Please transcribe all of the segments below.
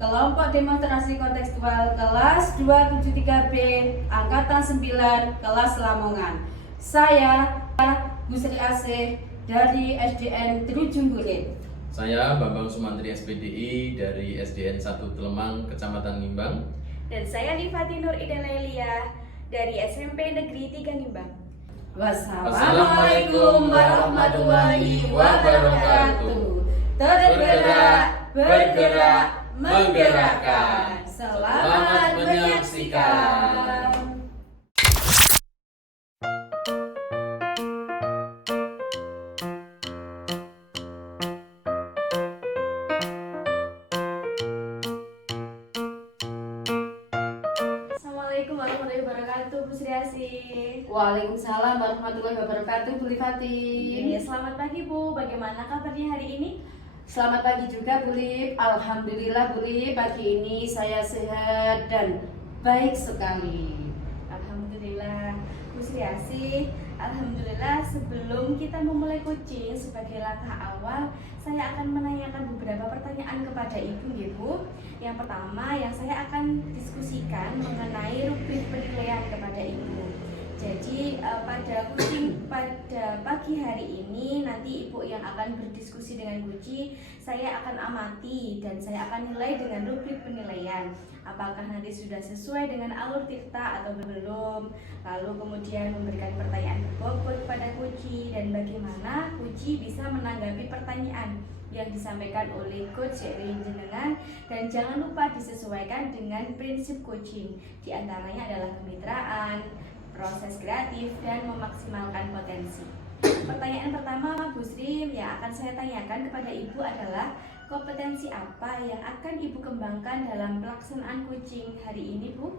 Kelompok demonstrasi kontekstual kelas 273B Angkatan 9 kelas Lamongan. Saya Bu Sri Asih dari SDN Trujung Burit. Saya Bambang Sumantri SPDI dari SDN 1 Telemang, Kecamatan Ngimbang. Dan saya Nifati Nur Idalelia dari SMP Negeri 3 Ngimbang. Wassalamualaikum warahmatullahi wabarakatuh. Tergerak, bergerak, menggerakkan. Selamat menyaksikan. Assalamualaikum warahmatullahi wabarakatuh, Bu Sri Asih. Waalaikumsalam warahmatullahi wabarakatuh, Bu Lifatin. Selamat pagi Bu, bagaimana kabarnya hari ini? Selamat pagi juga Bu Lip. Alhamdulillah Bu Lip, pagi ini saya sehat dan baik sekali. Alhamdulillah, Bu Sri Asih. Alhamdulillah, sebelum kita memulai coaching sebagai langkah awal, saya akan menanyakan beberapa pertanyaan kepada Ibu, ya Bu. Yang pertama, yang saya akan diskusikan mengenai rubrik penilaian kepada Ibu. Jadi pada coaching pada pagi hari ini nanti Ibu yang akan berdiskusi dengan Guci, saya akan amati dan saya akan nilai dengan rubrik penilaian. Apakah nanti sudah sesuai dengan alur tirta atau belum? Lalu kemudian memberikan pertanyaan berbobot kepada Guci dan bagaimana Guci bisa menanggapi pertanyaan yang disampaikan oleh coach yaitu jenengan, dan jangan lupa disesuaikan dengan prinsip coaching. Di antaranya adalah kemitraan, proses kreatif, dan memaksimalkan potensi. Pertanyaan pertama Bu Sri yang akan saya tanyakan kepada Ibu adalah kompetensi apa yang akan Ibu kembangkan dalam pelaksanaan coaching hari ini, Bu?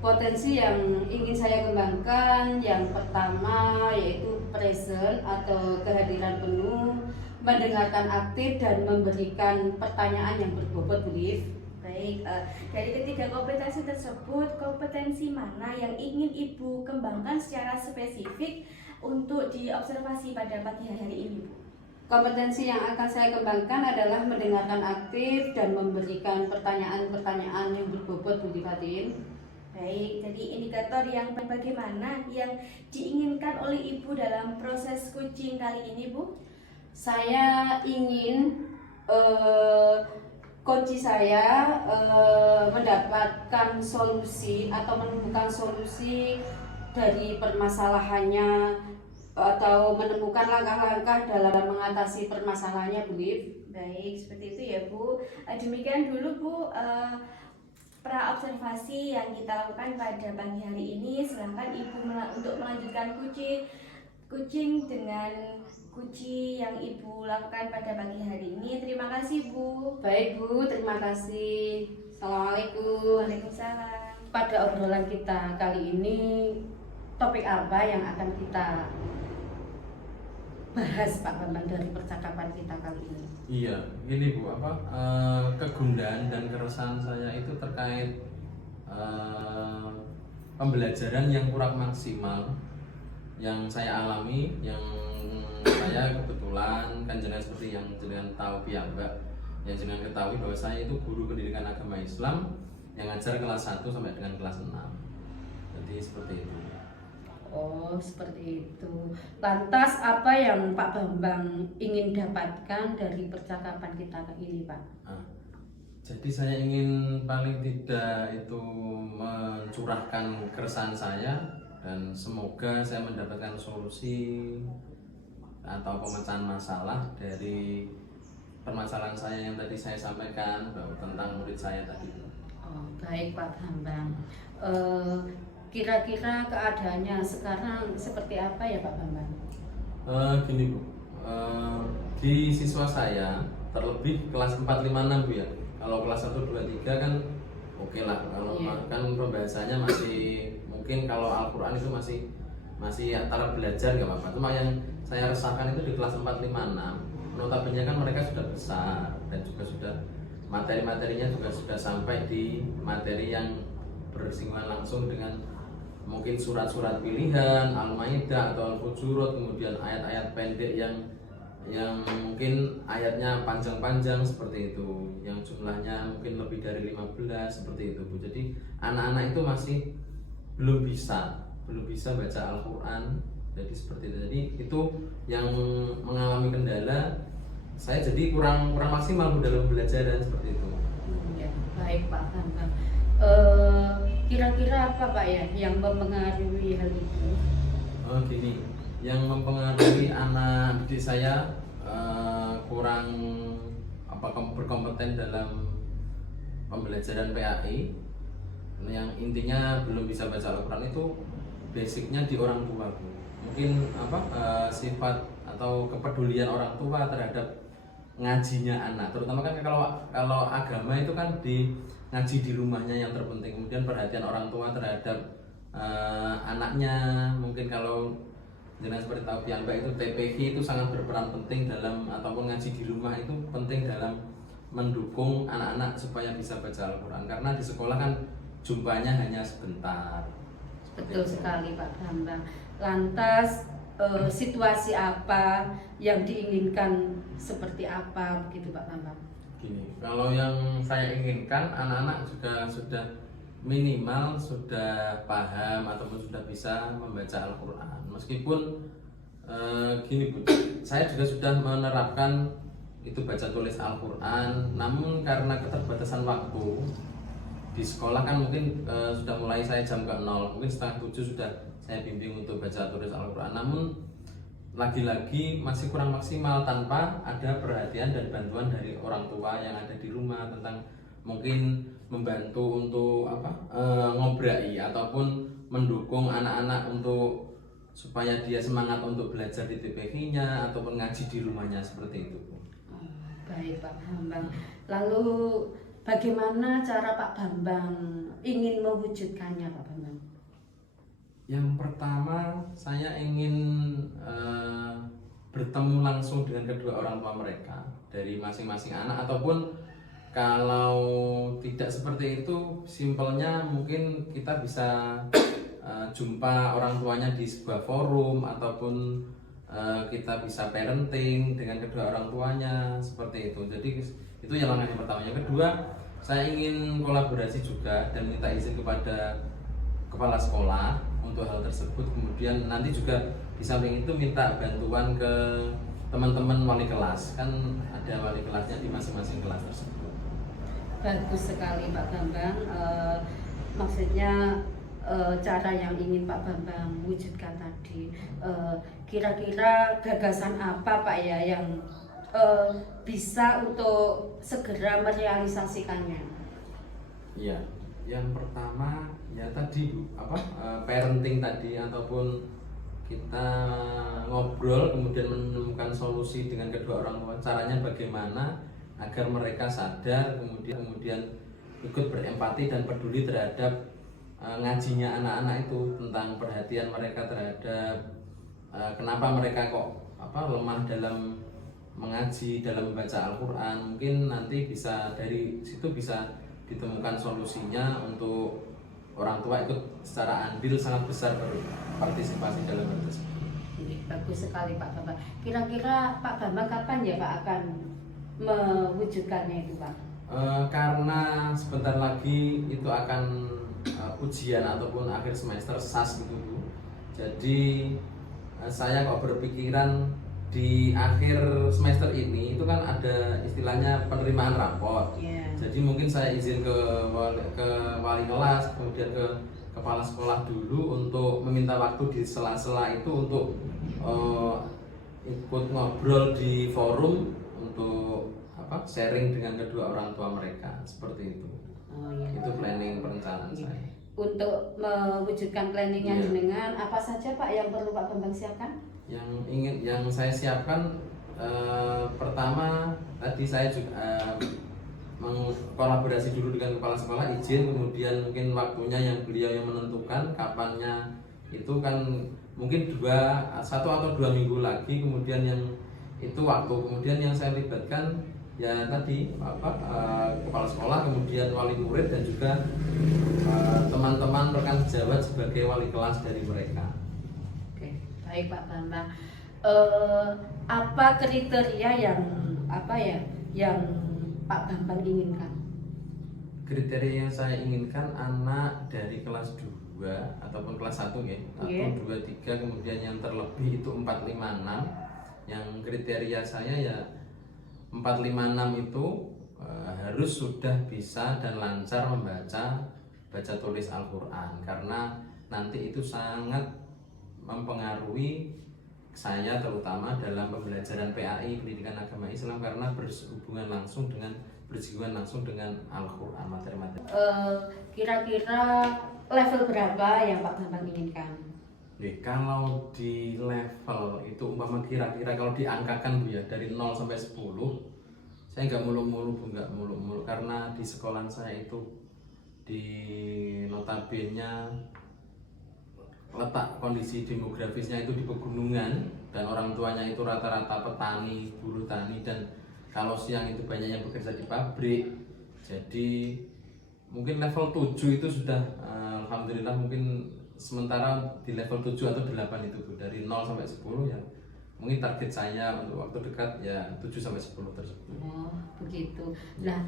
Potensi yang ingin saya kembangkan yang pertama yaitu present atau kehadiran penuh, mendengarkan aktif dan memberikan pertanyaan yang berbobot, Bu Lif. Baik, dari ketiga kompetensi tersebut, kompetensi mana yang ingin Ibu kembangkan secara spesifik untuk diobservasi pada pagi hari ini, Bu? Kompetensi yang akan saya kembangkan adalah mendengarkan aktif dan memberikan pertanyaan-pertanyaan yang berbobot, Bu Fatin. Baik, jadi indikator yang bagaimana yang diinginkan oleh Ibu dalam proses coaching kali ini, Bu? Saya ingin coach saya mendapatkan solusi atau menemukan solusi dari permasalahannya atau menemukan langkah-langkah dalam mengatasi permasalahannya, Bu Lif. Baik, seperti itu ya Bu. Demikian dulu Bu pra observasi yang kita lakukan pada pagi hari ini. Silakan Ibu untuk melanjutkan coaching dengan kunci yang Ibu lakukan pada pagi hari ini. Terima kasih Bu. Baik Bu, terima kasih. Assalamualaikum. Waalaikumsalam. Pada obrolan kita kali ini, topik apa yang akan kita bahas Pak Bambang dari percakapan kita kali ini? Iya, gini Bu, kegundahan dan keresahan saya itu terkait pembelajaran yang kurang maksimal yang saya alami, yang saya kebetulan kan jenengan seperti yang jenengan tahu piyambak, yang jenengan ketahui bahwa saya itu guru pendidikan agama Islam yang ngajar kelas 1 sampai dengan kelas 6. Jadi seperti itu. Oh, seperti itu. Lantas apa yang Pak Bambang ingin dapatkan dari percakapan kita ini, Pak? Jadi saya ingin paling tidak itu mencurahkan keresahan saya, dan semoga saya mendapatkan solusi atau pemecahan masalah dari permasalahan saya yang tadi saya sampaikan bahwa tentang murid saya tadi. Oh, baik Pak Bambang. Kira-kira keadaannya sekarang seperti apa ya Pak Bambang? Gini Bu, di siswa saya terlebih kelas 4, 5, 6 Bu ya. Kalau kelas 1, 2, 3 kan oke lah. Kalau kan pembahasannya masih mungkin kalau Al-Quran itu masih antara belajar gak apa-apa. Cuma yang saya resahkan itu di kelas 4, 5, 6. Notabene kan mereka sudah besar dan juga sudah materi-materinya juga sudah sampai di materi yang bersinggungan langsung dengan mungkin surat-surat pilihan, Al-Maidah atau Al-Hujurat, kemudian ayat-ayat pendek yang yang mungkin ayatnya panjang-panjang seperti itu, yang jumlahnya mungkin lebih dari 15 seperti itu Bu. Jadi anak-anak itu masih belum bisa baca Al-Quran, jadi seperti itu. Jadi itu yang mengalami kendala, saya jadi kurang maksimal Bu dalam belajar dan seperti itu. Ya, baik Pak Bambang. Kira-kira apa Pak ya yang mempengaruhi hal itu? Gini, yang mempengaruhi anak didik saya kurang berkompeten dalam pembelajaran PAI, yang intinya belum bisa baca Al-Quran itu basicnya di orang tua Bu. Mungkin sifat atau kepedulian orang tua terhadap ngajinya anak, terutama kan kalau agama itu kan di ngaji di rumahnya yang terpenting. Kemudian perhatian orang tua terhadap anaknya, mungkin kalau dengan seperti tahu Mbak itu TPQ itu sangat berperan penting dalam, ataupun ngaji di rumah itu penting dalam mendukung anak-anak supaya bisa baca Al-Quran, karena di sekolah kan jumpanya hanya sebentar. Betul sekali Pak Bambang. Lantas situasi apa yang diinginkan seperti apa begitu Pak Bambang? Gini, kalau yang saya inginkan anak-anak juga sudah minimal sudah paham ataupun sudah bisa membaca Al-Quran. Meskipun gini Bu, saya juga sudah menerapkan itu baca tulis Al-Quran, namun karena keterbatasan waktu di sekolah kan mungkin sudah mulai saya jam ke 0, mungkin setengah 7 sudah saya bimbing untuk baca tulis Al-Quran, namun lagi-lagi masih kurang maksimal tanpa ada perhatian dan bantuan dari orang tua yang ada di rumah, tentang mungkin membantu untuk ngobrai ataupun mendukung anak-anak untuk supaya dia semangat untuk belajar di TPQ-nya ataupun ngaji di rumahnya, seperti itu. Baik Pak Bambang. Lalu bagaimana cara Pak Bambang ingin mewujudkannya Pak Bambang? Yang pertama saya ingin bertemu langsung dengan kedua orang tua mereka dari masing-masing anak, ataupun kalau tidak seperti itu, simpelnya mungkin kita bisa jumpa orang tuanya di sebuah forum, ataupun kita bisa parenting dengan kedua orang tuanya, seperti itu. Jadi itu yang langkah yang pertama. Yang kedua, saya ingin kolaborasi juga dan minta izin kepada kepala sekolah untuk hal tersebut. Kemudian nanti juga di samping itu minta bantuan ke teman-teman wali kelas, kan ada wali kelasnya di masing-masing kelas tersebut. Bagus sekali Pak Bambang. Maksudnya cara yang ingin Pak Bambang wujudkan tadi. Kira-kira gagasan apa Pak ya yang bisa untuk segera merealisasikannya? Iya, yang pertama ya tadi Bu, parenting tadi, ataupun kita ngobrol kemudian menemukan solusi dengan kedua orang tua, caranya bagaimana agar mereka sadar, kemudian ikut berempati dan peduli terhadap ngajinya anak-anak itu, tentang perhatian mereka terhadap kenapa mereka kok lemah dalam mengaji, dalam membaca Al-Quran. Mungkin nanti bisa dari situ bisa ditemukan solusinya untuk orang tua ikut secara andil sangat besar berpartisipasi dalam hal tersebut. Bagus sekali Pak Bambang. Kira-kira Pak Bambang kapan ya Pak akan mewujudkannya itu Pak? Karena sebentar lagi itu akan ujian ataupun akhir semester SAS gitu Bu. Jadi saya kok berpikiran di akhir semester ini itu kan ada istilahnya penerimaan raport. Jadi mungkin saya izin ke wali kelas, kemudian ke kepala sekolah dulu untuk meminta waktu di sela-sela itu untuk ikut ngobrol di forum untuk sharing dengan kedua orang tua mereka, seperti itu. Itu planning perencanaan saya. Untuk mewujudkan planningnya jenengan, apa saja Pak yang perlu Pak Bambang siapkan? Yang saya siapkan pertama tadi saya juga mengkolaborasi dulu dengan kepala sekolah, izin, kemudian mungkin waktunya yang beliau yang menentukan kapannya itu kan mungkin 1 atau 2 minggu lagi, kemudian yang itu waktu, kemudian yang saya libatkan ya tadi kepala sekolah, kemudian wali murid, dan juga teman-teman rekan sejawat sebagai wali kelas dari mereka. Oke, baik Pak Bambang. apa kriteria yang Pak Bambang inginkan? Kriteria yang saya inginkan anak dari kelas 2 ataupun kelas 1 ya, Iya. atau 2, 3, kemudian yang terlebih itu 4, 5, 6. Yang kriteria saya ya 4, 5, 6 itu harus sudah bisa dan lancar baca tulis Al-Quran, karena nanti itu sangat mempengaruhi saya terutama dalam pembelajaran PAI, pendidikan agama Islam, karena bersinggungan langsung dengan Al-Quran, materi-materi. Kira-kira level berapa yang Pak Bambang inginkan? Kalau di level itu umpama kira-kira kalau diangkakan Bu ya, dari 0 sampai 10, saya nggak mulu-mulu Bu, nggak mulu-mulu, karena di sekolahan saya itu di notabene letak kondisi demografisnya itu di pegunungan dan orang tuanya itu rata-rata petani, buruh tani, dan kalau siang itu banyak yang bekerja di pabrik. Jadi mungkin level 7 itu sudah alhamdulillah, mungkin sementara di level 7 atau 8 itu Bu, dari 0 sampai 10 ya. Mungkin target saya untuk waktu dekat ya 7 sampai 10 tersebut. Oh, begitu. Nah,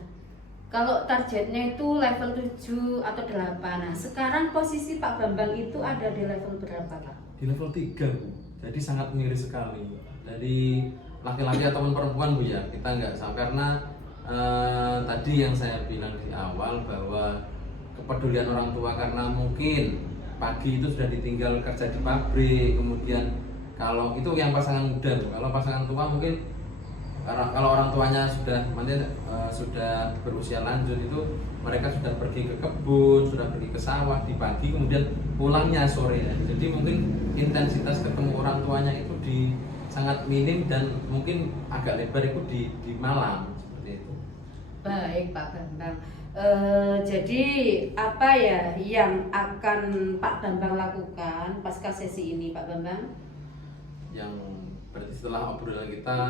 kalau targetnya itu level 7 atau 8. Nah, sekarang posisi Pak Bambang itu ada di level berapa, Pak? Di level 3 Bu, jadi sangat miris sekali. Dari laki-laki ataupun perempuan Bu ya, kita nggak sama, karena tadi yang saya bilang di awal bahwa kepedulian orang tua, karena mungkin pagi itu sudah ditinggal kerja di pabrik, kemudian kalau itu yang pasangan muda Bu. Kalau pasangan tua mungkin kalau orang tuanya sudah berusia lanjut, itu mereka sudah pergi ke kebun, sudah pergi ke sawah di pagi, kemudian pulangnya sore ya. Jadi mungkin intensitas ketemu orang tuanya itu sangat minim, dan mungkin agak lebar itu di malam, seperti itu. Baik Pak Bambang. Jadi apa ya yang akan Pak Bambang lakukan pasca sesi ini, Pak Bambang? Yang berarti setelah obrolan kita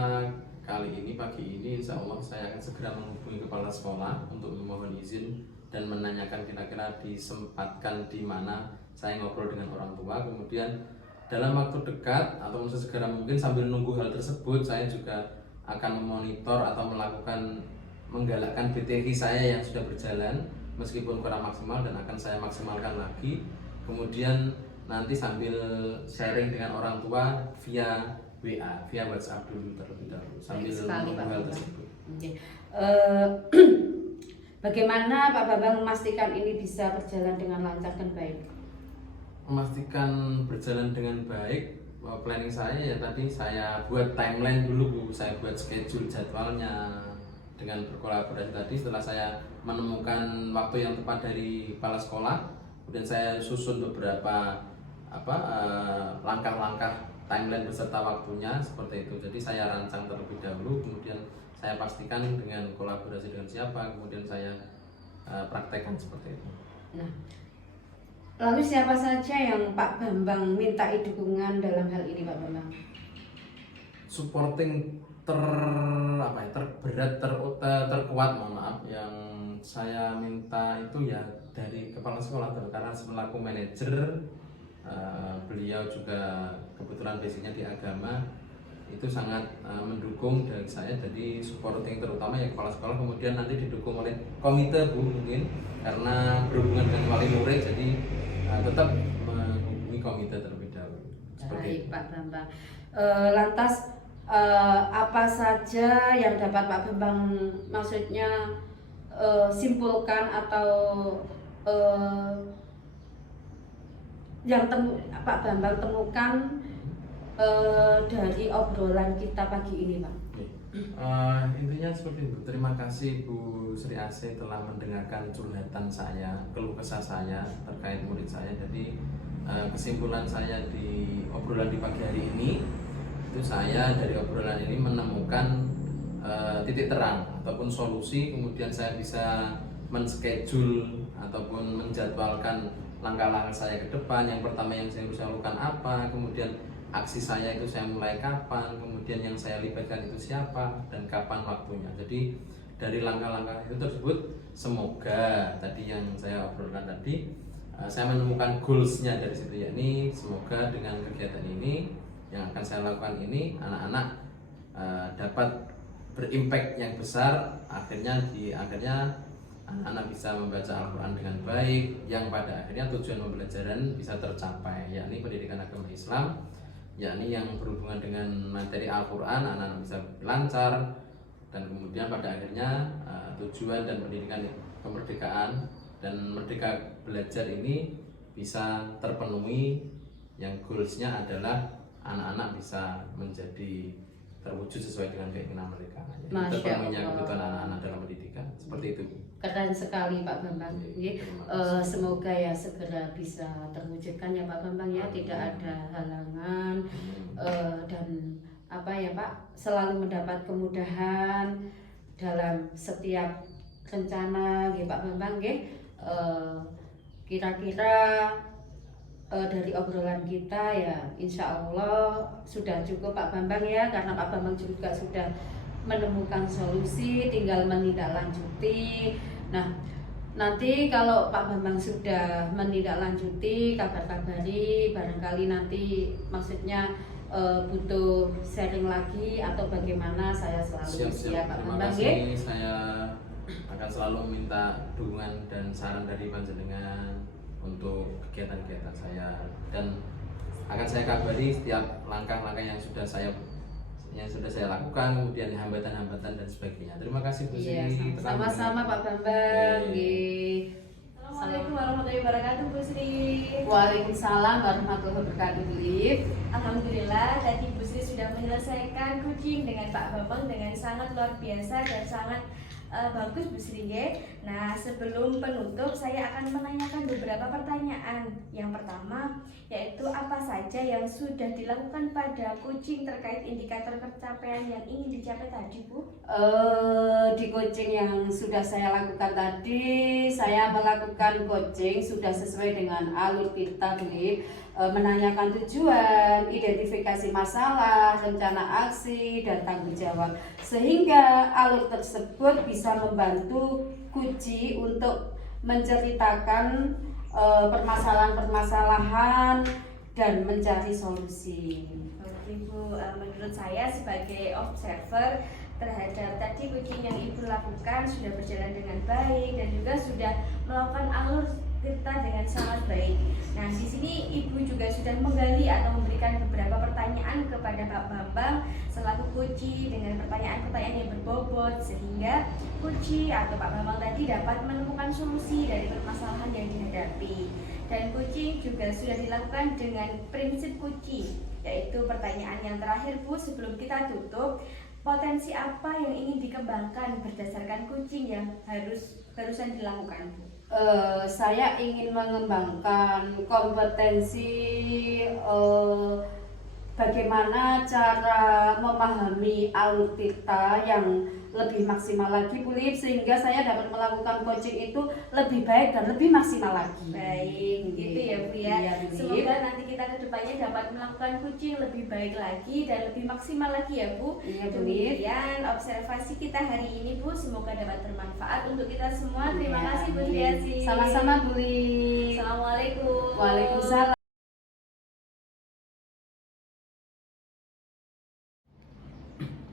kali ini, pagi ini, insya Allah saya akan segera menghubungi kepala sekolah untuk memohon izin dan menanyakan kira-kira disempatkan di mana saya ngobrol dengan orang tua. Kemudian dalam waktu dekat atau sesegera mungkin sambil nunggu hal tersebut, saya juga akan memonitor atau menggalakkan BTK saya yang sudah berjalan meskipun kurang maksimal, dan akan saya maksimalkan lagi. Kemudian nanti sambil sharing dengan orang tua via WA, via WhatsApp dulu terlebih dahulu sambil menunggu hal tersebut. Okay. Bagaimana Pak Bambang memastikan ini bisa berjalan dengan lancar dan baik? Memastikan berjalan dengan baik, planning saya ya tadi saya buat timeline dulu Bu, saya buat schedule jadwalnya dengan berkolaborasi tadi. Setelah saya menemukan waktu yang tepat dari kepala sekolah, kemudian saya susun beberapa langkah-langkah timeline beserta waktunya seperti itu. Jadi saya rancang terlebih dahulu, kemudian saya pastikan dengan kolaborasi dengan siapa, kemudian saya praktekkan seperti itu. Nah, lalu siapa saja yang Pak Bambang mintai dukungan dalam hal ini, Pak Bambang? Supporting terberat, terkuat, mohon maaf, yang saya minta itu ya dari kepala sekolah, karena selaku manajer, beliau juga kebetulan basicnya di agama, itu sangat mendukung dari saya. Jadi supporting terutama ya kepala sekolah, kemudian nanti didukung oleh komite Bu, mungkin karena berhubungan dengan wali murid, jadi tetap menghubungi komite terlebih dahulu. Baik Pak Bambang. Lantas apa saja yang dapat Pak Bambang maksudnya simpulkan atau yang Pak Bambang temukan dari obrolan kita pagi ini, Pak? Intinya seperti itu. Terima kasih Bu Sri Asih telah mendengarkan curhatan saya, keluh kesah saya terkait murid saya. Jadi kesimpulan saya di obrolan di pagi hari ini, itu saya dari obrolan ini menemukan titik terang ataupun solusi. Kemudian saya bisa men-schedule ataupun menjadwalkan langkah-langkah saya ke depan. Yang pertama yang saya bisa lakukan apa, kemudian aksi saya itu saya mulai kapan, kemudian yang saya libatkan itu siapa, dan kapan waktunya. Jadi dari langkah-langkah itu tersebut, semoga tadi yang saya obrolkan tadi, saya menemukan goalsnya dari situ, yakni semoga dengan kegiatan ini yang akan saya lakukan ini, anak-anak dapat berimpact yang besar, akhirnya anak-anak bisa membaca Al-Quran dengan baik, yang pada akhirnya tujuan pembelajaran bisa tercapai, yakni pendidikan agama Islam, yakni yang berhubungan dengan materi Al-Quran, anak-anak bisa lancar, dan kemudian pada akhirnya tujuan dan pendidikan kemerdekaan dan merdeka belajar ini bisa terpenuhi, yang goalsnya adalah anak-anak bisa menjadi terwujud sesuai dengan keinginan mereka. Jadi terpenuhinya kebutuhan anak-anak dalam pendidikan seperti itu. Keren sekali Pak Bambang. Semoga ya segera bisa terwujudkan ya Pak Bambang ya, tidak ada halangan dan apa ya Pak, selalu mendapat kemudahan dalam setiap rencana ya Pak Bambang ya. Kira-kira dari obrolan kita ya insya Allah sudah cukup Pak Bambang ya, karena Pak Bambang juga sudah menemukan solusi, tinggal menindaklanjuti. Nah nanti kalau Pak Bambang sudah menindaklanjuti, kabar-kabari, barangkali nanti maksudnya butuh sharing lagi atau bagaimana, saya selalu siap Pak Bambang ya. Saya akan selalu meminta dukungan dan saran dari panjenengan untuk kegiatan-kegiatan saya, dan akan saya kabari setiap langkah-langkah yang sudah saya lakukan, kemudian hambatan-hambatan dan sebagainya. Terima kasih Bu Sri. Iya, sama-sama Pak Bambang. Assalamualaikum warahmatullahi wabarakatuh Bu Sri. Waalaikumsalam warahmatullahi wabarakatuh Bu Lip. Alhamdulillah tadi Bu Sri sudah menyelesaikan coaching dengan Pak Bambang dengan sangat luar biasa dan sangat bagus Bu Sri. Nah sebelum penutup saya akan menanyakan beberapa pertanyaan. Yang pertama yaitu apa saja yang sudah dilakukan pada coaching terkait indikator pencapaian yang ingin dicapai tadi Bu? Di coaching yang sudah saya lakukan tadi, saya melakukan coaching sudah sesuai dengan alur kita Bu Lip. Menanyakan tujuan, identifikasi masalah, rencana aksi, dan tanggung jawab, sehingga alur tersebut bisa membantu Kuci untuk menceritakan permasalahan-permasalahan dan mencari solusi. Oke Bu, menurut saya sebagai observer terhadap tadi coaching yang Ibu lakukan sudah berjalan dengan baik dan juga sudah melakukan alur kita dengan sangat baik. Nah, di sini Ibu juga sudah menggali atau memberikan beberapa pertanyaan kepada Pak Bambang selaku coach dengan pertanyaan-pertanyaan yang berbobot, sehingga coach atau Pak Bambang tadi dapat menemukan solusi dari permasalahan yang dihadapi. Dan coaching juga sudah dilakukan dengan prinsip coaching, yaitu pertanyaan yang terakhir Bu sebelum kita tutup, potensi apa yang ingin dikembangkan berdasarkan coaching yang barusan dilakukan Bu? Saya ingin mengembangkan kompetensi bagaimana cara memahami alur kita yang lebih maksimal lagi Bu Lip, sehingga saya dapat melakukan coaching itu lebih baik dan lebih maksimal lagi. Baik, gitu ya Bu ya. Iya, Bu Lip. Semoga nanti kita kedepannya dapat melakukan coaching lebih baik lagi dan lebih maksimal lagi ya Bu. Iya, Bu Lip. Demikian observasi kita hari ini Bu, semoga dapat bermanfaat untuk kita semua. Terima Iya, kasih Bu amin. Triasi. Sama-sama Bu Lip. Assalamualaikum. Waalaikumsalam.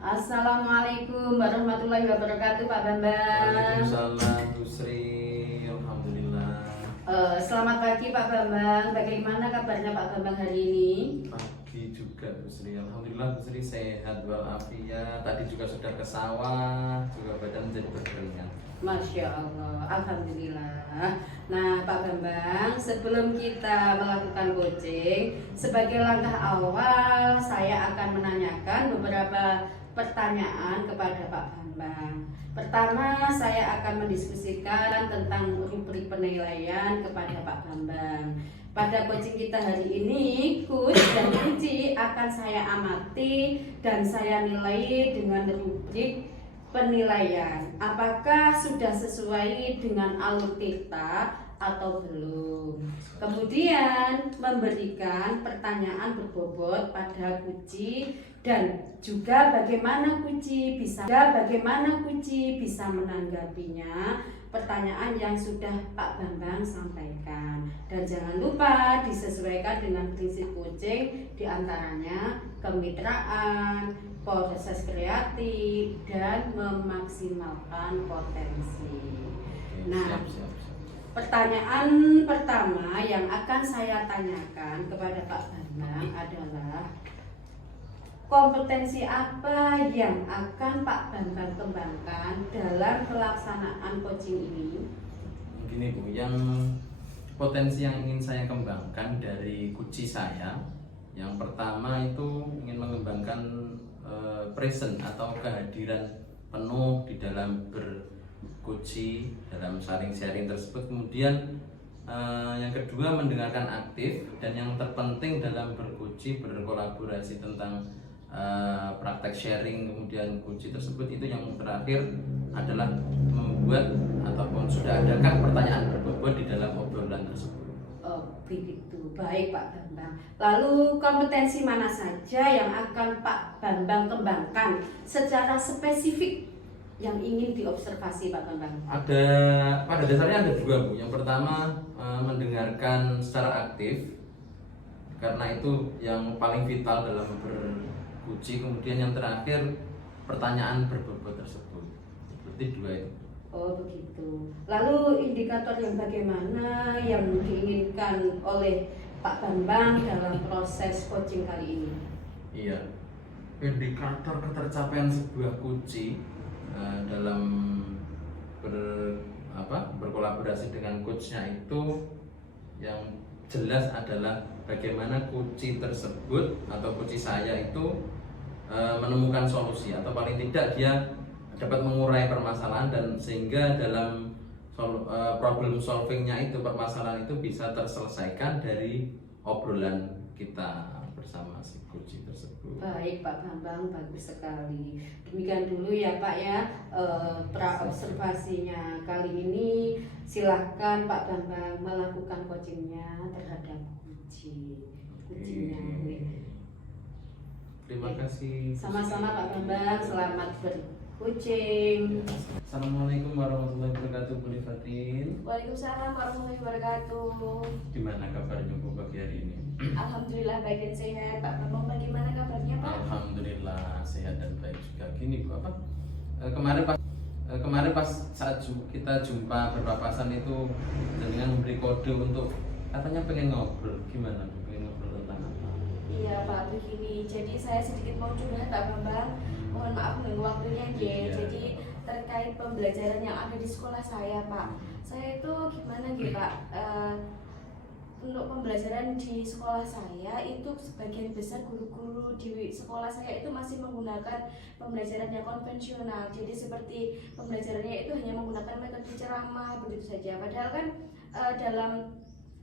Assalamualaikum warahmatullahi wabarakatuh Pak Bambang. Waalaikumsalam Bu Sri. Alhamdulillah. Selamat pagi Pak Bambang. Bagaimana kabarnya Pak Bambang hari ini? Pagi juga Bu Sri. Alhamdulillah Bu Sri sehat walafiat. Tadi juga sudah ke sawah, juga badan menjadi berkeringat. Masya Allah, Alhamdulillah. Nah Pak Bambang, sebelum kita melakukan coaching, sebagai langkah awal saya akan menanyakan beberapa pertanyaan kepada Pak Bambang. Pertama, saya akan mendiskusikan tentang rubrik penilaian kepada Pak Bambang. Pada coaching kita hari ini, coach dan kunci akan saya amati dan saya nilai dengan rubrik penilaian. Apakah sudah sesuai dengan alur kita atau belum? Kemudian memberikan pertanyaan berbobot pada Kuci dan juga bagaimana Kuci bisa menanggapinya pertanyaan yang sudah Pak Bambang sampaikan. Dan jangan lupa disesuaikan dengan prinsip coaching, diantaranya kemitraan, proses kreatif, dan memaksimalkan potensi. Nah, siap. pertanyaan pertama yang akan saya tanyakan kepada Pak Bambang adalah kompetensi apa yang akan Pak Bambang kembangkan dalam pelaksanaan coaching ini? Gini Bu, yang potensi yang ingin saya kembangkan dari kunci saya, yang pertama itu ingin mengembangkan present atau kehadiran penuh di dalam berkunci, dalam sharing tersebut. Kemudian yang kedua mendengarkan aktif, dan yang terpenting dalam berkunci berkolaborasi tentang praktek sharing kemudian kunci tersebut. Itu yang terakhir adalah membuat ataupun sudah adakah pertanyaan berbobot di dalam obrolan tersebut. Oh, begitu. Baik Pak Bambang. Lalu kompetensi mana saja yang akan Pak Bambang kembangkan secara spesifik yang ingin diobservasi Pak Bambang? Ada, pada dasarnya ada dua Bu. Yang pertama mendengarkan secara aktif, karena itu yang paling vital dalam berkunci. Kemudian yang terakhir pertanyaan berbobot tersebut. Seperti dua itu. Oh begitu. Lalu indikator yang bagaimana yang diinginkan oleh Pak Bambang dalam proses coaching kali ini? Iya, indikator ketercapaian sebuah kunci dalam berkolaborasi dengan coachnya itu yang jelas adalah bagaimana kunci tersebut atau kunci saya itu menemukan solusi, atau paling tidak dia dapat mengurai permasalahan, dan sehingga dalam problem solvingnya itu, permasalahan itu bisa terselesaikan dari obrolan kita bersama si kunci tersebut. Baik Pak Bambang, bagus sekali. Demikian dulu ya Pak ya pra-observasinya kali ini. Silahkan Pak Bambang melakukan coachingnya terhadap kuncinya. Terima kasih. Sama-sama Pak Bambang, selamat berkucing. Assalamualaikum warahmatullahi wabarakatuh, Bu Livatin. Waalaikumsalam warahmatullahi wabarakatuh. Gimana kabarnya Bu pagi hari ini? Alhamdulillah baik dan sehat. Pak Bambang bagaimana kabarnya Pak? Alhamdulillah sehat dan baik juga. Gini Bu, kemarin pas saat kita jumpa berpapasan itu, dengan memberi kode untuk katanya pengen ngobrol. Gimana Bu? Pengen ngobrol tentang apa? Iya Pak, begini. Jadi saya sedikit mau curhat Pak Bambang. Mohon maaf mengganggu waktunya J. Iya. Jadi terkait pembelajaran yang ada di sekolah saya Pak. Saya itu gimana gitu Pak? Untuk pembelajaran di sekolah saya itu sebagian besar guru-guru di sekolah saya itu masih menggunakan pembelajaran yang konvensional. Jadi seperti pembelajarannya itu hanya menggunakan metode ceramah begitu saja. Padahal kan dalam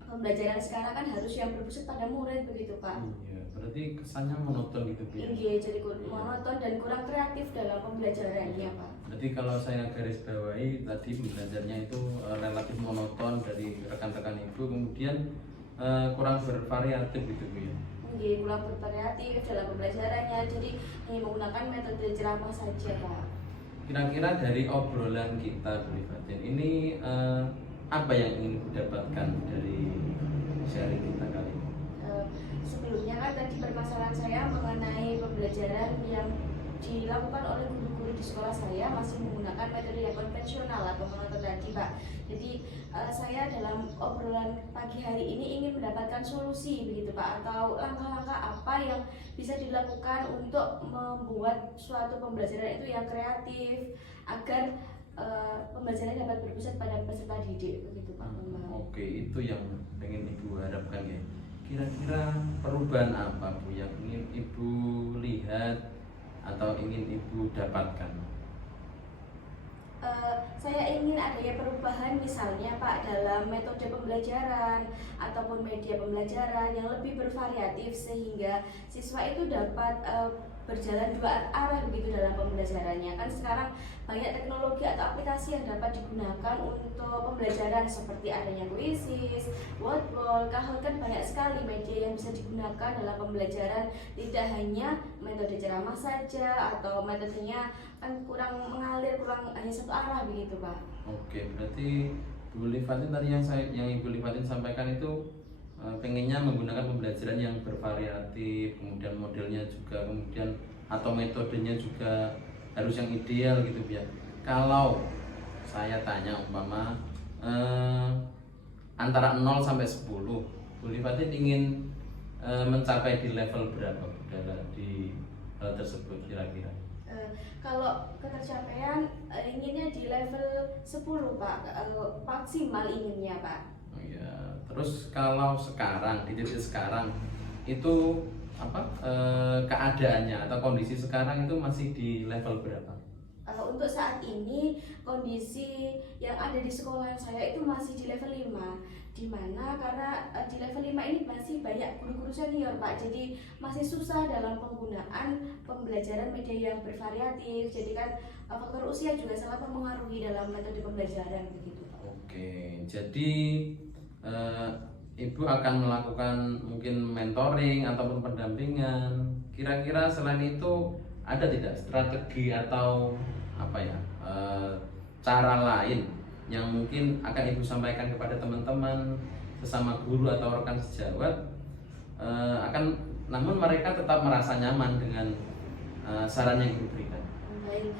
pembelajaran sekarang kan harus yang berpusat pada murid begitu Pak. Iya, berarti kesannya monoton gitu Bu. Iya, jadi monoton dan kurang kreatif dalam pembelajarannya Pak. Berarti kalau saya garis bawahi tadi pembelajarnya itu relatif monoton dari rekan-rekan Ibu, kemudian kurang bervariatif gitu Bu ya. Iya, kurang bervariatif dalam pembelajarannya. Jadi hanya menggunakan metode ceramah saja Pak. Kira-kira dari obrolan kita Bu Livatin ini apa yang ingin didapatkan dari sharing kita kali ini? Sebelumnya kan tadi permasalahan saya mengenai pembelajaran yang dilakukan oleh guru-guru di sekolah saya masih menggunakan metode yang konvensional atau monoton tadi Pak. Jadi saya dalam obrolan pagi hari ini ingin mendapatkan solusi begitu Pak, atau langkah-langkah apa yang bisa dilakukan untuk membuat suatu pembelajaran itu yang kreatif agar pembelajaran dapat berpusat pada peserta didik begitu Pak. Oke, itu yang ingin Ibu harapkan ya. Kira-kira perubahan apa Bu yang ingin Ibu lihat atau ingin Ibu dapatkan? Saya ingin adanya perubahan misalnya Pak dalam metode pembelajaran ataupun media pembelajaran yang lebih bervariatif sehingga siswa itu dapat berjalan dua arah begitu dalam pembelajarannya. Kan sekarang banyak teknologi atau aplikasi yang dapat digunakan untuk pembelajaran seperti adanya Quizzes, Wordwall, Kahoot, kan banyak sekali media yang bisa digunakan dalam pembelajaran, tidak hanya metode ceramah saja atau metodenya kan kurang mengalir, kurang hanya satu arah begitu Pak. Oke, berarti Bu Livatin tadi yang Ibu Livatin sampaikan itu pengennya menggunakan pembelajaran yang bervariatif, kemudian modelnya juga, kemudian atau metodenya juga harus yang ideal gitu ya. Kalau saya tanya umpama antara 0 sampai 10, Bu Livatin ingin mencapai di level berapa di hal tersebut kira-kira? Kalau ketercapaian inginnya di level 10 Pak, maksimal inginnya Pak. Oh ya, terus kalau sekarang di titik sekarang itu apa keadaannya atau kondisi sekarang itu masih di level berapa? Untuk saat ini kondisi yang ada di sekolah saya itu masih di level 5, dimana karena di level 5 ini masih banyak guru-guru senior Pak, jadi masih susah dalam penggunaan pembelajaran media yang bervariatif, jadi kan faktor usia juga sangat mempengaruhi dalam metode pembelajaran begitu Pak. Oke, jadi Ibu akan melakukan mungkin mentoring ataupun pendampingan. Kira-kira selain itu ada tidak strategi atau apa ya cara lain yang mungkin akan Ibu sampaikan kepada teman-teman sesama guru atau rekan sejawat namun mereka tetap merasa nyaman dengan saran yang Ibu berikan? Baik,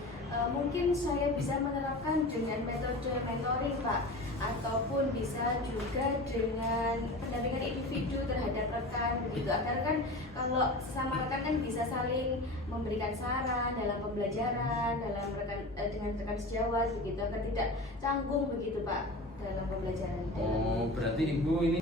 mungkin saya bisa menerapkan dengan metode mentoring Pak, ataupun bisa juga dengan pendampingan individu terhadap rekan begitu, agar kan kalau sesama rekan kan bisa saling memberikan saran dalam pembelajaran dengan rekan sejawat begitu, agar tidak canggung begitu Pak dalam pembelajaran. Oh, berarti Ibu ini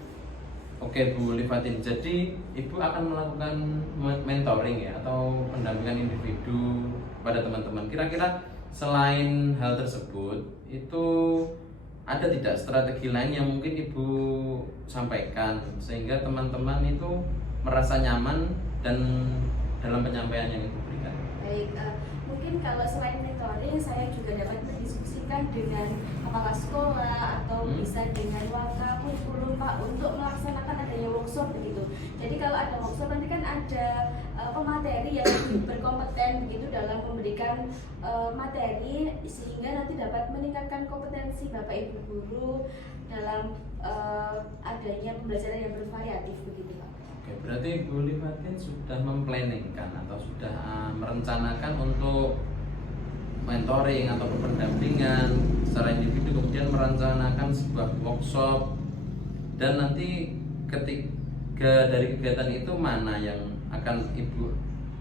oke Bu Livatin, jadi Ibu akan melakukan mentoring ya atau pendampingan individu pada teman-teman. Kira-kira selain hal tersebut itu ada tidak strategi lain yang mungkin Ibu sampaikan sehingga teman-teman itu merasa nyaman dan dalam penyampaian yang Ibu berikan? Baik, mungkin kalau selain mentoring saya juga dapat mendiskusikan dengan kepala sekolah atau bisa dengan waka kurikulum Pak untuk melaksanakan adanya workshop begitu. Jadi kalau ada workshop nanti kan ada pemateri yang berkompeten begitu dalam memberikan materi, sehingga nanti dapat meningkatkan kompetensi Bapak Ibu guru dalam adanya pembelajaran yang bervariatif begitu Pak. Oke, berarti Bu Livatin sudah memplanningkan atau sudah merencanakan untuk mentoring ataupun pendampingan secara individu, kemudian merencanakan sebuah workshop, dan nanti ketiga dari kegiatan itu mana yang akan Ibu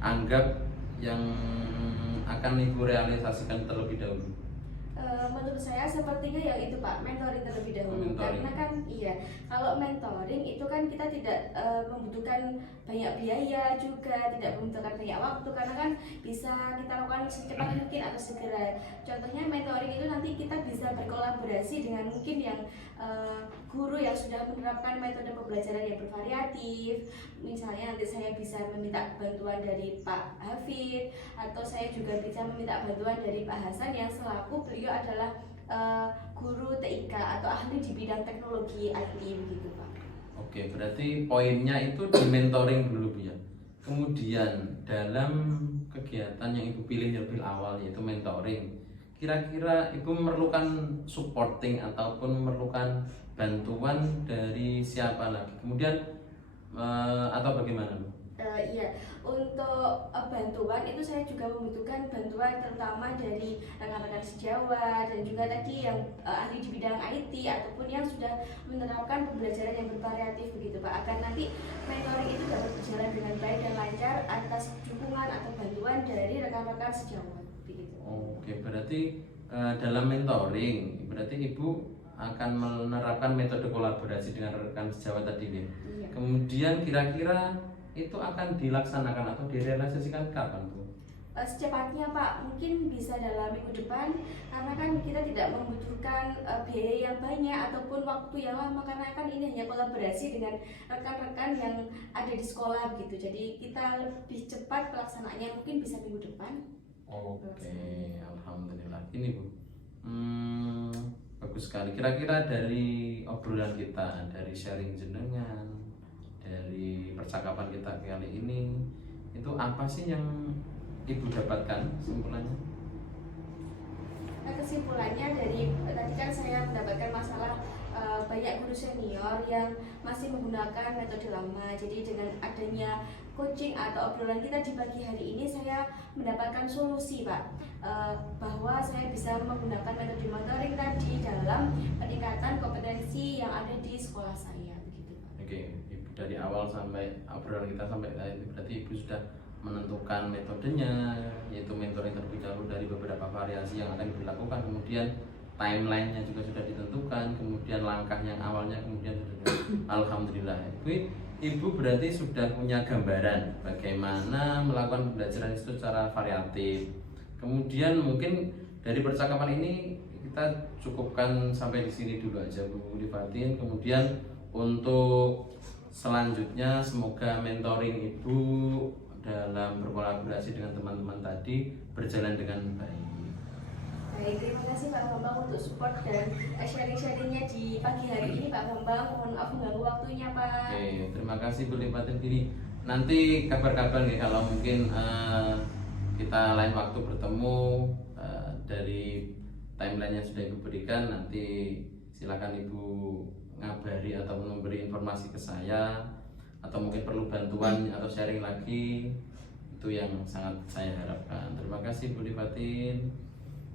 anggap yang akan Ibu realisasikan terlebih dahulu? Menurut saya sepertinya ya itu Pak, mentoring terlebih dahulu. Mentoring. Karena kan iya, kalau mentoring itu kan kita tidak membutuhkan banyak biaya juga, tidak membutuhkan banyak waktu, karena kan bisa kita lakukan secepat mungkin atau segera. Contohnya mentoring itu nanti kita bisa berkolaborasi dengan mungkin yang guru yang sudah menerapkan metode pembelajaran yang bervariatif. Misalnya nanti saya bisa meminta bantuan dari Pak Hafid, atau saya juga bisa meminta bantuan dari Pak Hasan yang selaku beliau adalah guru TIK atau ahli di bidang teknologi IT begitu Pak. Oke, berarti poinnya itu di mentoring dulu Bu ya. Kemudian dalam kegiatan yang Ibu pilih lebih awal yaitu mentoring, kira-kira Ibu memerlukan supporting ataupun memerlukan bantuan dari siapa lagi? Kemudian atau bagaimana Bu? Iya, untuk bantuan itu saya juga membutuhkan bantuan terutama dari rekan-rekan sejawat dan juga tadi yang ahli di bidang IT ataupun yang sudah menerapkan pembelajaran yang bervariatif begitu Pak, agar nanti mentoring itu dapat berjalan dengan baik dan lancar atas dukungan atau bantuan dari rekan-rekan sejawat begitu. Oke, berarti dalam mentoring berarti Ibu akan menerapkan metode kolaborasi dengan rekan sejawat tadi ya. Iya. Kemudian kira-kira itu akan dilaksanakan atau direalisasikan kapan Bu? Secepatnya Pak, mungkin bisa dalam minggu depan, karena kan kita tidak membutuhkan biaya yang banyak ataupun waktu yang lama, karena kan ini hanya kolaborasi dengan rekan-rekan yang ada di sekolah gitu. Jadi kita lebih cepat pelaksanaannya, mungkin bisa minggu depan. Oke, alhamdulillah. Ini Bu, bagus sekali. Kira-kira dari obrolan kita, dari sharing jenengan, dari percakapan kita kali ini, itu apa sih yang Ibu dapatkan kesimpulannya? kesimpulannya dari tadi kan saya mendapatkan masalah banyak guru senior yang masih menggunakan metode lama. Jadi dengan adanya coaching atau obrolan kita di pagi hari ini, saya mendapatkan solusi, Pak, bahwa saya bisa menggunakan metode mentoring tadi dalam peningkatan kompetensi yang ada di sekolah saya, begitu, Pak. Oke, Ibu, dari awal sampai obrolan kita sampai tadi berarti Ibu sudah menentukan metodenya, yaitu mentoring terlebih dahulu dari beberapa variasi yang akan dilakukan, kemudian timelinenya juga sudah ditentukan, kemudian langkah yang awalnya kemudian sudah alhamdulillah. Ibu berarti sudah punya gambaran bagaimana melakukan pembelajaran itu secara variatif. Kemudian mungkin dari percakapan ini kita cukupkan sampai di sini dulu aja, Bu Lifatin. Kemudian untuk selanjutnya semoga mentoring Ibu dalam berkolaborasi dengan teman-teman tadi berjalan dengan baik. Baik, terima kasih Pak Bambang untuk support dan sharing-sharingnya di pagi hari ini, Pak Bambang. Mohon maaf mengganggu waktunya, Pak. Oke, terima kasih Bu Lifatin ini. Nanti kabar-kabar nih kalau mungkin kita lain waktu bertemu, dari timeline yang sudah Ibu berikan, nanti silakan Ibu ngabari atau memberi informasi ke saya, atau mungkin perlu bantuan atau sharing lagi, itu yang sangat saya harapkan. Terima kasih Bu Lifatin.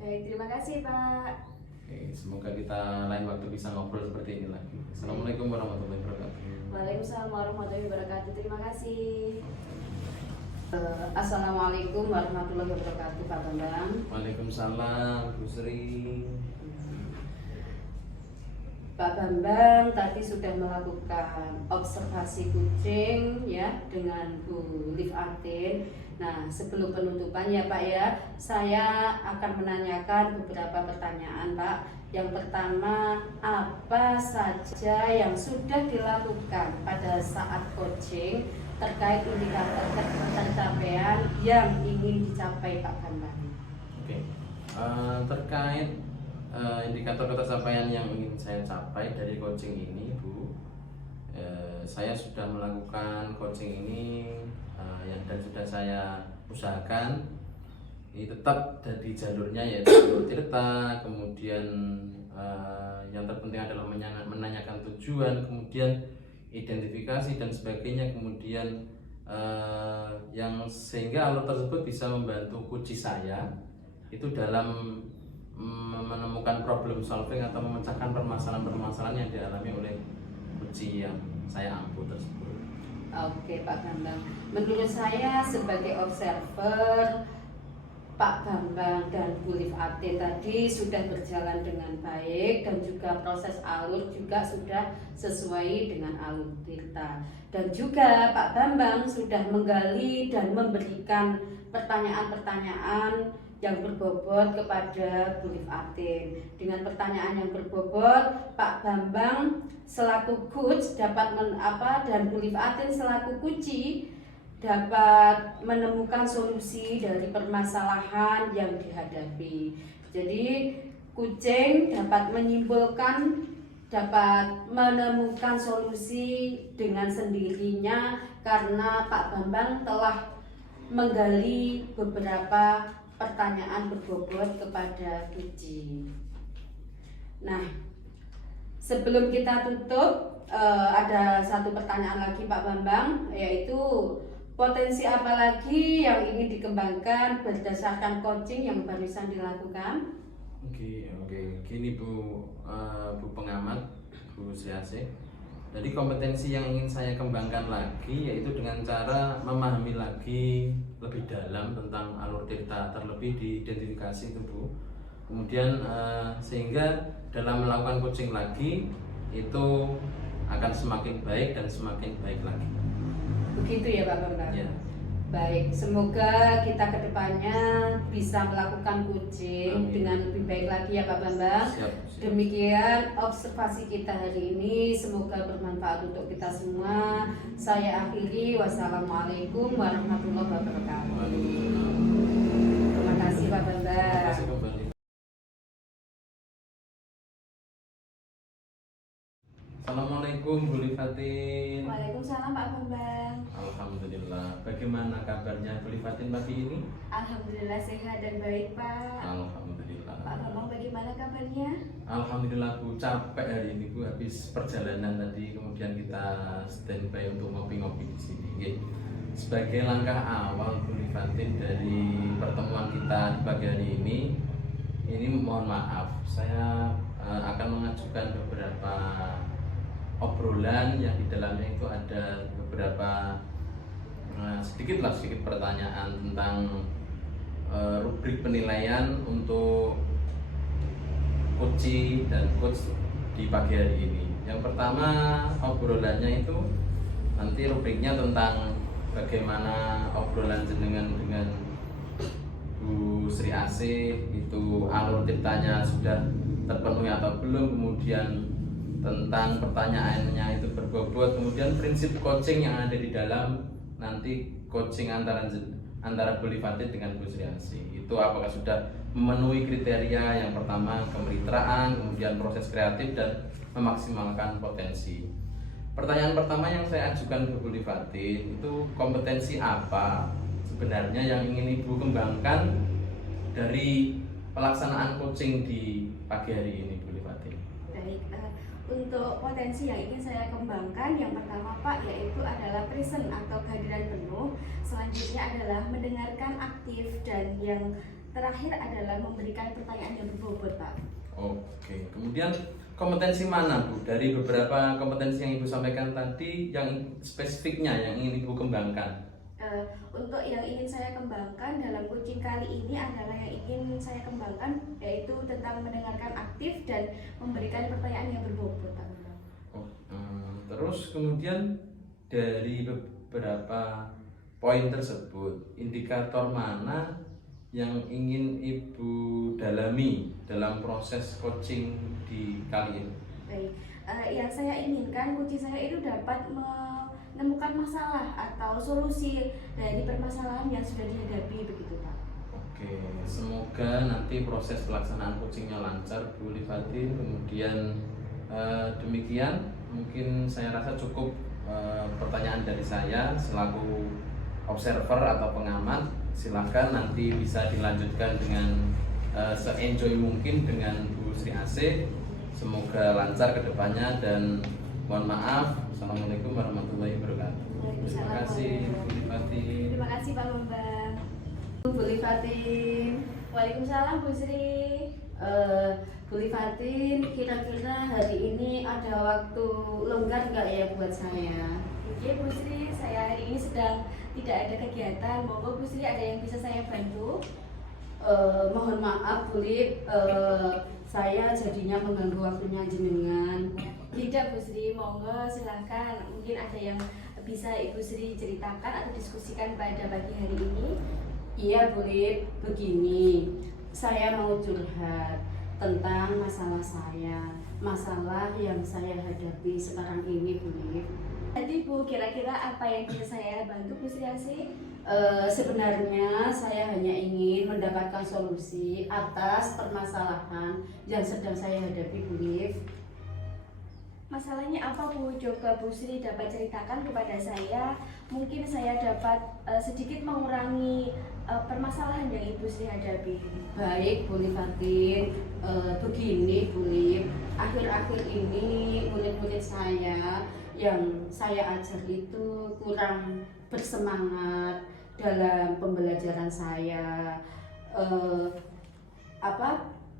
Baik, terima kasih Pak. Oke, semoga kita lain waktu bisa ngobrol seperti ini lagi. Assalamualaikum warahmatullahi wabarakatuh. Waalaikumsalam warahmatullahi wabarakatuh. Terima kasih. Assalamualaikum warahmatullahi wabarakatuh, Pak Bambang. Waalaikumsalam, Bu Sri. Pak Bambang tadi sudah melakukan observasi kucing ya dengan Bu Lifatin. Nah, sebelum penutupan ya Pak ya, saya akan menanyakan beberapa pertanyaan, Pak. Yang pertama, apa saja yang sudah dilakukan pada saat coaching terkait indikator pencapaian yang ingin dicapai Pak Bambang? Oke, terkait indikator pencapaian yang ingin saya capai dari coaching ini, Bu, saya sudah melakukan coaching ini dan sudah saya usahakan ini tetap dari jalurnya, yaitu jalur Tirta. Kemudian yang terpenting adalah menanyakan tujuan, kemudian identifikasi dan sebagainya, kemudian yang sehingga alur tersebut bisa membantu kunci saya itu dalam menemukan problem solving atau memecahkan permasalahan-permasalahan yang dialami oleh kunci yang saya ampuh tersebut. Oke Pak Bambang, menurut saya sebagai observer, Pak Bambang dan Bu Lifatin tadi sudah berjalan dengan baik dan juga proses alur juga sudah sesuai dengan alur Tirta. Dan juga Pak Bambang sudah menggali dan memberikan pertanyaan-pertanyaan yang berbobot kepada Bu Lifatin. Dengan pertanyaan yang berbobot, Pak Bambang selaku coach dapat dan Bu Lifatin selaku kunci dapat menemukan solusi dari permasalahan yang dihadapi. Jadi kucing dapat menyimpulkan, dapat menemukan solusi dengan sendirinya karena Pak Bambang telah menggali beberapa pertanyaan berbobot kepada kunci. Nah, sebelum kita tutup, ada satu pertanyaan lagi Pak Bambang, yaitu potensi apa lagi yang ingin dikembangkan berdasarkan coaching yang barusan dilakukan? Oke, gini Bu, Bu pengamat, Bu Siasih. Jadi kompetensi yang ingin saya kembangkan lagi yaitu dengan cara memahami lagi lebih dalam tentang alur Tirta, terlebih diidentifikasi itu Bu. Kemudian sehingga dalam melakukan coaching lagi itu akan semakin baik dan semakin baik lagi. Begitu ya Pak Bambang? Ya. Baik, semoga kita kedepannya bisa melakukan coaching dengan lebih baik lagi ya Pak Bambang. Siap. Demikian observasi kita hari ini, semoga bermanfaat untuk kita semua. Saya akhiri, wassalamualaikum warahmatullahi wabarakatuh. Terima kasih Pak Bambang. Terima kasih kembali. Assalamualaikum Bu Lifatin. Waalaikumsalam Pak Bambang. Alhamdulillah. bagaimana kabarnya Bu Lifatin pagi ini? Alhamdulillah sehat dan baik Pak. Alhamdulillah. Pak Bambang bagaimana kabarnya? Alhamdulillah Bu, capek hari ini Bu, habis perjalanan tadi, kemudian kita standby untuk ngopi-ngopi di sini. Oke. Sebagai langkah awal Bu Lifatin dari pertemuan kita di pagi hari ini mohon maaf, saya akan mengajukan beberapa obrolan yang di dalamnya itu ada beberapa sedikit pertanyaan tentang rubrik penilaian untuk coach dan coach di pagi hari ini. Yang pertama obrolannya itu nanti rubriknya tentang bagaimana obrolan jenengan dengan Bu Sri Asih, itu alur ceritanya sudah terpenuhi atau belum, kemudian tentang pertanyaannya itu berbobot, kemudian prinsip coaching yang ada di dalam nanti coaching antara Bu Lifatin dengan Bu Sri Asih itu apakah sudah memenuhi kriteria. Yang pertama kemitraan, kemudian proses kreatif dan memaksimalkan potensi. Pertanyaan pertama yang saya ajukan ke Bu Lifatin itu kompetensi apa sebenarnya yang ingin Ibu kembangkan dari pelaksanaan coaching di pagi hari ini Bu Lifatin? Baik, untuk potensi yang ingin saya kembangkan, yang pertama Pak yaitu adalah present atau kehadiran penuh. Selanjutnya adalah mendengarkan aktif, dan yang terakhir adalah memberikan pertanyaan yang berbobot Pak. Oke, kemudian kompetensi mana Bu dari beberapa kompetensi yang Ibu sampaikan tadi yang spesifiknya yang ingin Ibu kembangkan? Untuk yang ingin saya kembangkan dalam coaching kali ini adalah yang ingin saya kembangkan yaitu tentang mendengarkan aktif dan memberikan pertanyaan yang berbobot Pak. Terus kemudian dari beberapa poin tersebut, indikator mana yang ingin Ibu dalami dalam proses coaching di kali ini? Baik, yang saya inginkan coaching saya itu dapat menemukan masalah atau solusi dari permasalahan yang sudah dihadapi begitu Pak. Oke, semoga nanti proses pelaksanaan coachingnya lancar Bu Lifatin. Kemudian demikian mungkin saya rasa cukup pertanyaan dari saya selaku observer atau pengamat. Silahkan nanti bisa dilanjutkan dengan se-enjoy mungkin dengan Bu Sri Asih. Semoga lancar ke depannya dan mohon maaf. Assalamualaikum warahmatullahi wabarakatuh. Terima kasih Bu Lifatin. Terima kasih Pak Bambang. Bu Lifatin. Waalaikumsalam Bu Sri. Bu Lifatin, kira-kira hari ini ada waktu longgar nggak ya buat saya? Oke Bu Sri, saya hari ini sedang tidak ada kegiatan. Monggo Bu Sri, ada yang bisa saya bantu? Mohon maaf Bu Lip, saya jadinya mengganggu waktunya jenengan. Tidak Bu Sri, monggo silahkan. Mungkin ada yang bisa Ibu Sri ceritakan atau diskusikan pada pagi hari ini. Iya Bu Lip, begini, saya mau curhat tentang masalah saya, masalah yang saya hadapi sekarang ini Bu Lip. Tadi Bu, kira-kira apa yang bisa saya bantu Bu Sri Asih? Sebenarnya saya hanya ingin mendapatkan solusi atas permasalahan yang sedang saya hadapi Bu Lip. Masalahnya apa Bu? Coba Bu Sri dapat ceritakan kepada saya. Mungkin saya dapat sedikit mengurangi permasalahan yang Ibu Sri hadapi. Baik Bu Lifatin, begini Bu Lip, akhir-akhir ini murid-murid saya yang saya ajar itu kurang bersemangat dalam pembelajaran saya.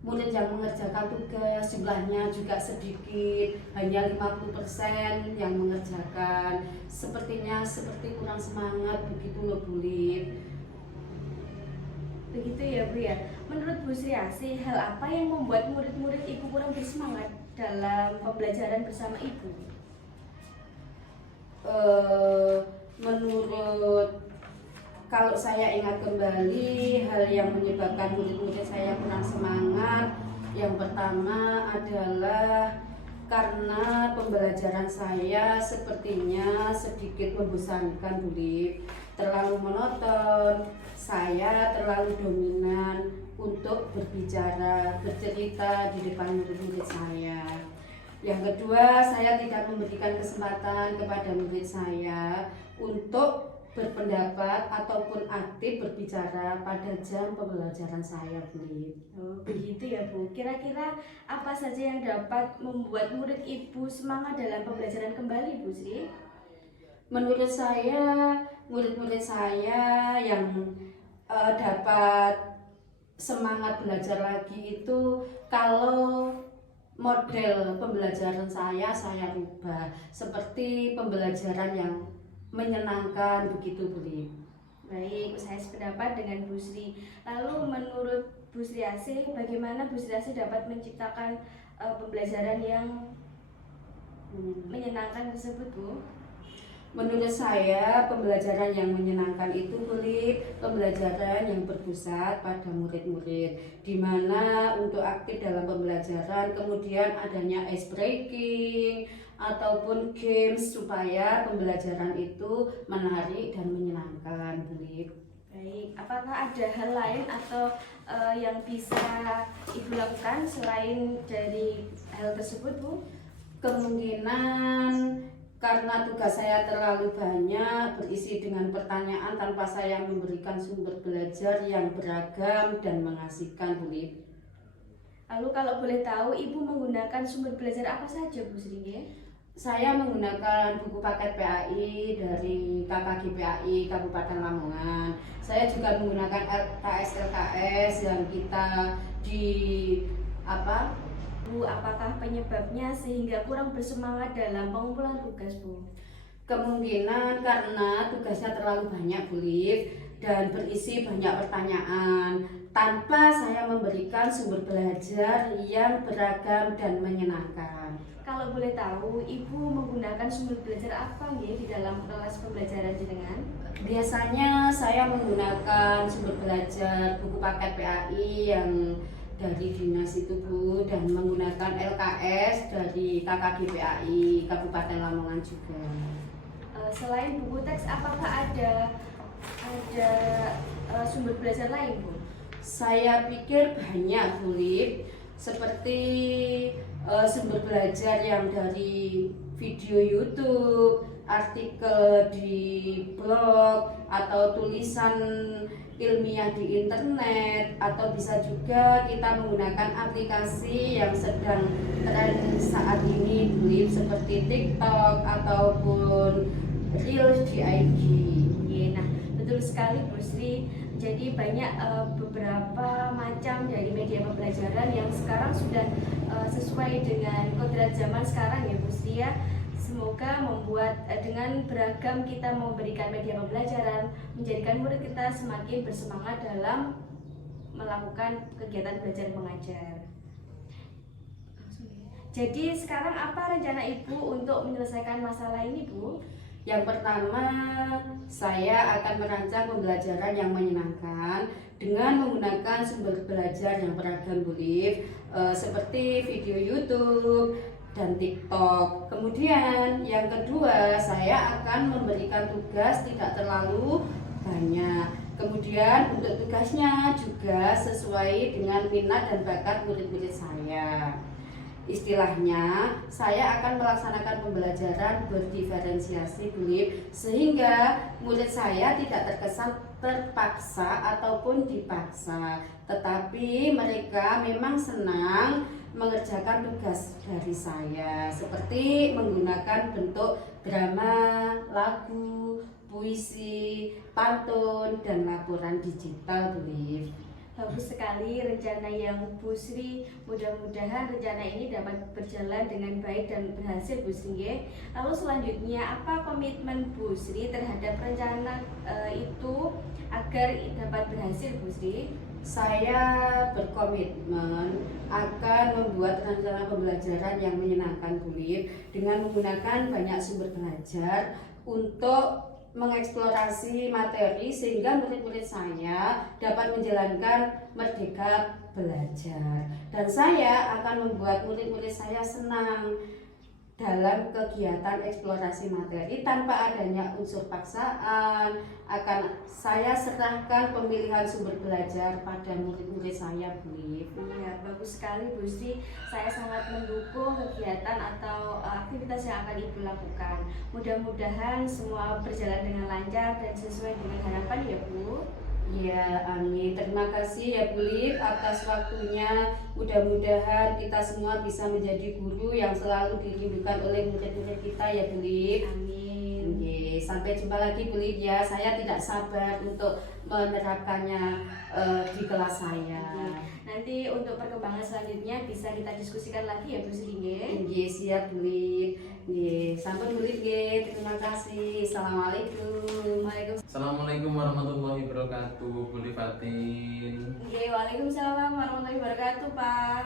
Murid yang mengerjakan tugas jumlahnya juga sedikit, hanya 50% yang mengerjakan. Sepertinya seperti kurang semangat begitu loh Bu Lip. Begitu ya Bu ya. Menurut Bu Sri Asih, hal apa yang membuat murid-murid Ibu kurang bersemangat dalam pembelajaran bersama Ibu? Menurut kalau saya ingat kembali, hal yang menyebabkan murid-murid saya kurang semangat, yang pertama adalah karena pembelajaran saya sepertinya sedikit membosankan Bu Lip, terlalu monoton, saya terlalu dominan untuk berbicara, bercerita di depan murid-murid saya. Yang kedua, saya tidak memberikan kesempatan kepada murid saya untuk berpendapat ataupun aktif berbicara pada jam pembelajaran saya, Bu. Oh, begitu ya Bu. Kira-kira apa saja yang dapat membuat murid Ibu semangat dalam pembelajaran kembali Bu Sri? Menurut saya, murid-murid saya yang dapat semangat belajar lagi itu kalau model pembelajaran saya rubah seperti pembelajaran yang menyenangkan begitu, Bu. Baik, saya sependapat dengan Bu Sri. Lalu menurut Bu Sri Asih, bagaimana Bu Sri Asih dapat menciptakan pembelajaran yang menyenangkan tersebut Bu? Menurut saya, pembelajaran yang menyenangkan itu pembelajaran yang berpusat pada murid-murid, di mana untuk aktif dalam pembelajaran, kemudian adanya ice breaking ataupun games supaya pembelajaran itu menarik dan menyenangkan, Bu. Baik, apakah ada hal lain atau yang bisa Ibu lakukan selain dari hal tersebut Bu? Kemungkinan karena tugas saya terlalu banyak berisi dengan pertanyaan tanpa saya memberikan sumber belajar yang beragam dan mengasihkan, Bu. Lalu kalau boleh tahu Ibu menggunakan sumber belajar apa saja Bu Sri? Saya menggunakan buku paket PAI dari KKG Kabupaten Lamongan. Saya juga menggunakan LKS yang kita di Bu, apakah penyebabnya sehingga kurang bersemangat dalam pengumpulan tugas Bu? Kemungkinan karena tugasnya terlalu banyak, Bu, dan berisi banyak pertanyaan tanpa saya memberikan sumber belajar yang beragam dan menyenangkan. Kalau boleh tahu, Ibu menggunakan sumber belajar apa di dalam kelas pembelajaran jenengan? Biasanya saya menggunakan sumber belajar buku paket PAI yang dari dinas itu, Bu, dan menggunakan LKS dari KKG PAI Kabupaten Lamongan juga. Selain buku teks, apakah ada sumber belajar lain, Bu? Saya pikir banyak, Bu, seperti sumber belajar yang dari video YouTube, artikel di blog, atau tulisan ilmiah di internet, atau bisa juga kita menggunakan aplikasi yang sedang tren saat ini, Bu, seperti TikTok ataupun Reels di IG. Nah, betul sekali Bu Sri. Jadi banyak beberapa macam dari media pembelajaran yang sekarang sudah sesuai dengan kodrat zaman sekarang ya Bu Sri ya. Semoga membuat dengan beragam kita memberikan media pembelajaran menjadikan murid kita semakin bersemangat dalam melakukan kegiatan belajar mengajar. Jadi sekarang apa rencana Ibu untuk menyelesaikan masalah ini, Bu? Yang pertama, saya akan merancang pembelajaran yang menyenangkan dengan menggunakan sumber belajar yang beragam, Bu, seperti video YouTube dan TikTok. Kemudian yang kedua, saya akan memberikan tugas tidak terlalu banyak. Kemudian untuk tugasnya juga sesuai dengan minat dan bakat murid-murid saya. Istilahnya, saya akan melaksanakan pembelajaran berdiferensiasi, Bu, sehingga murid saya tidak terkesan terpaksa ataupun dipaksa, tetapi mereka memang senang mengerjakan tugas dari saya, seperti menggunakan bentuk drama, lagu, puisi, pantun, dan laporan digital, Bu. Bagus sekali rencana yang Bu Sri. Mudah-mudahan rencana ini dapat berjalan dengan baik dan berhasil, Bu Sri. Lalu selanjutnya, apa komitmen Bu Sri terhadap rencana itu agar dapat berhasil, Bu Sri? Saya berkomitmen akan membuat rencana pembelajaran yang menyenangkan, Bu, dengan menggunakan banyak sumber belajar untuk mengeksplorasi materi sehingga murid-murid saya dapat menjalankan merdeka belajar, dan saya akan membuat murid-murid saya senang dalam kegiatan eksplorasi materi tanpa adanya unsur paksaan. Akan saya serahkan pemilihan sumber belajar pada murid-murid saya, Bu Lip. Iya, bagus sekali Bu Sri. Saya sangat mendukung kegiatan atau aktivitas yang akan Ibu lakukan. Mudah-mudahan semua berjalan dengan lancar dan sesuai dengan harapan ya Bu. Ya, amin. Terima kasih ya Bu Lip atas waktunya. Mudah-mudahan kita semua bisa menjadi guru yang selalu dirindukan oleh murid-murid kita ya Bu Lip. Amin. Oke, sampai jumpa lagi Bu Lip ya. Saya tidak sabar untuk menerapkannya di kelas saya. Nanti untuk perkembangan selanjutnya bisa kita diskusikan lagi ya Bu Sri nggih. Oke, siap Bu Lip. Oke, sampai Bu Lip nggih. Terima kasih. Assalamualaikum. Waalaikumsalam. Assalamualaikum warahmatullahi wabarakatuh, Bu Livatin. Nggih, waalaikumsalam warahmatullahi wabarakatuh, Pak.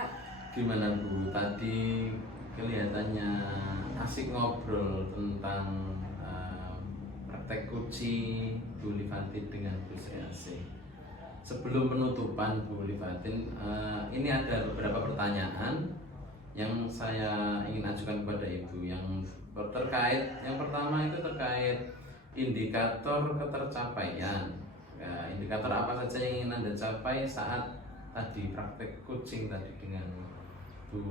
Gimana Bu? Tadi kelihatannya asik ngobrol tentang praktek kuci Bu Livatin dengan Bu Sri Asih. Sebelum penutupan Bu Livatin, ini ada beberapa pertanyaan yang saya ingin ajukan kepada Ibu. Yang pertama itu terkait indikator ketercapaian. Indikator apa saja yang ingin Anda capai saat tadi praktek coaching tadi dengan Bu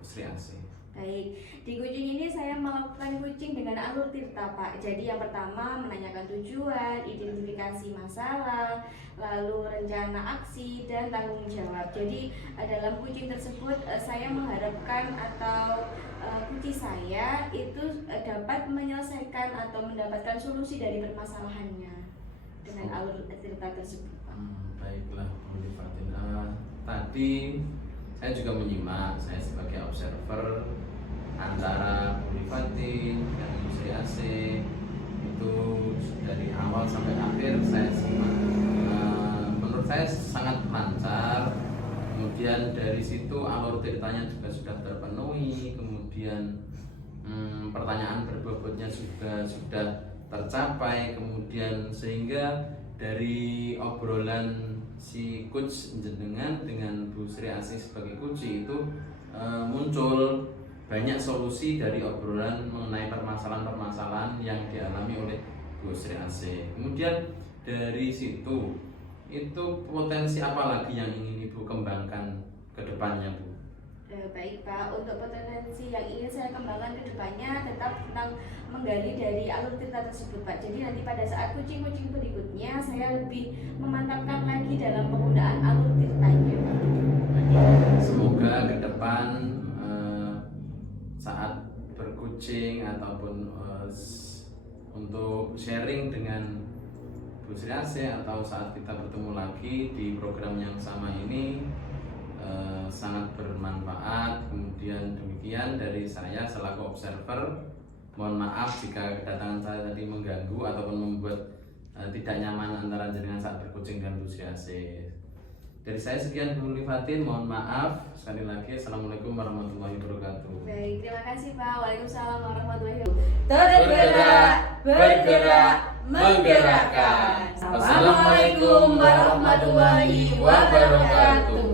Sri Asih? Baik, di coaching ini saya melakukan coaching dengan alur tirta Pak. Jadi yang pertama menanyakan tujuan, identifikasi masalah, lalu rencana aksi dan tanggung jawab. Jadi dalam coaching tersebut saya mengharapkan atau kunci saya itu dapat menyelesaikan atau mendapatkan solusi dari permasalahannya dengan alur tirta tersebut Pak. Baiklah Bu Livatin. Tadi saya juga menyimak, saya sebagai observer antara Bu Livatin dan Bu Sri Asih itu dari awal sampai akhir saya simak. Menurut saya sangat lancar. Kemudian dari situ alur ceritanya juga sudah terpenuhi. Kemudian pertanyaan berbobotnya juga sudah tercapai. Kemudian sehingga dari obrolan si coach jenengan dengan Bu Sri Asih sebagai coach itu muncul banyak solusi dari obrolan mengenai permasalahan-permasalahan yang dialami oleh Bu Sri Asih. Kemudian dari situ itu potensi apa lagi yang ingin Ibu kembangkan ke depannya, Bu? Baik Pak, untuk potensi yang ingin saya kembangkan ke depannya tetap tentang menggali dari alur tirta tersebut Pak. Jadi nanti pada saat coaching-coaching berikutnya saya lebih memantapkan lagi dalam penggunaan alur tirtanya Pak. Semoga ke depan saat berkucing ataupun untuk sharing dengan Bu Sri Asih atau saat kita bertemu lagi di program yang sama ini sangat bermanfaat. Kemudian demikian dari saya selaku observer. Mohon maaf jika kedatangan saya tadi mengganggu ataupun membuat tidak nyaman antara jenengan saat berkucing dengan Bu Sri Asih. Dari saya sekian Bu Livatin, mohon maaf. Sekali lagi Assalamualaikum warahmatullahi wabarakatuh. Baik, terima kasih Pak. Waalaikumsalam warahmatullahi Tergerak, bergerak, menggerakkan. Assalamualaikum warahmatullahi wabarakatuh.